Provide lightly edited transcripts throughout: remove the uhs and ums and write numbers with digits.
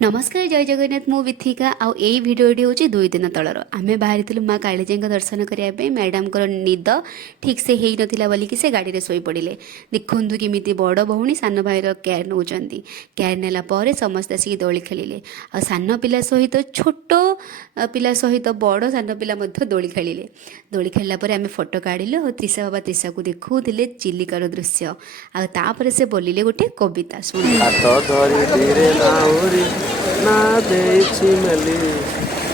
नमस्कार जय जगन्नाथ मु विथिका आउ यही भिडियोटी हूँ 2 दिन तलर आम बाहरी माँ कालीजी दर्शन करने मैडम को निद ठीक से हो नाला बोलिकी से गाड़ी में शोई पड़े देखु किमी बड़ भौणी सान भाईर केयर नौ केयर नेला समस्त आसिक दोली खेलिले आ सान पिला सहित छोट पिला सहित बड़ सान पिला दोली खेलिले दोली खेलला आम फोटो काढ़िलु और त्रिशा बाबा त्रिशा को देखुले चिलिकार दृश्य आपर से बोलिले गोटे कविता शुण ना देछि मेली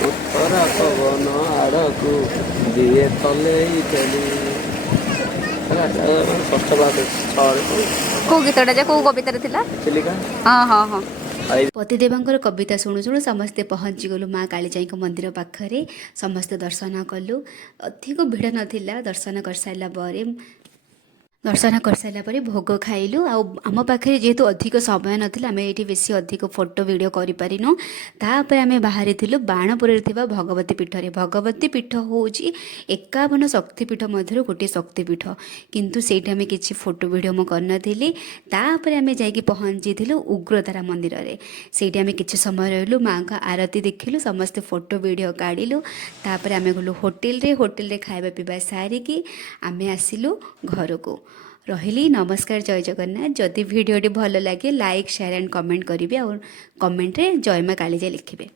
उत्तरा पवन आड़कू दिए तले चली को गीतटा को कविता थिला चिलिका हाँ हाँ हाँ पतिदेवांकर कविता शुणु शुणु समस्ते पहुँची गलु माँ कालीजाई मंदिर पाखरे समस्ते दर्शन कलु अधिक भिड़ नाला दर्शन कर सारा दर्शन कर सारापर भोग खाइलु आम पाखे जेहेतु अधिक समय नाला आम ये बेसी अधिक फोटो वीडियो करें तापर आम बाहरी बाणपुर भगवती पीठरे भगवती पीठ हूँ 51 शक्तिपीठ मध्य गोटे शक्तिपीठ किंतु सेठी आम किसी फोटो वीडियो मु करनी तापर आम जा पहुँची उग्रतारा मंदिर में सेठी आम कि समय रही माँ का आरती देखिलु समस्ते फोटो वीडियो काढ़िलु तापर आम गलु होटेल खाଇବା पीवा सारिकी आम आसिलु घर को रही नमस्कार जय जगन्नाथ जदि भिडियोटी भल लगे लाइक शेयर एंड कमेंट करेंगे और कमेंट रे जय माँ कालीजा लिखिए।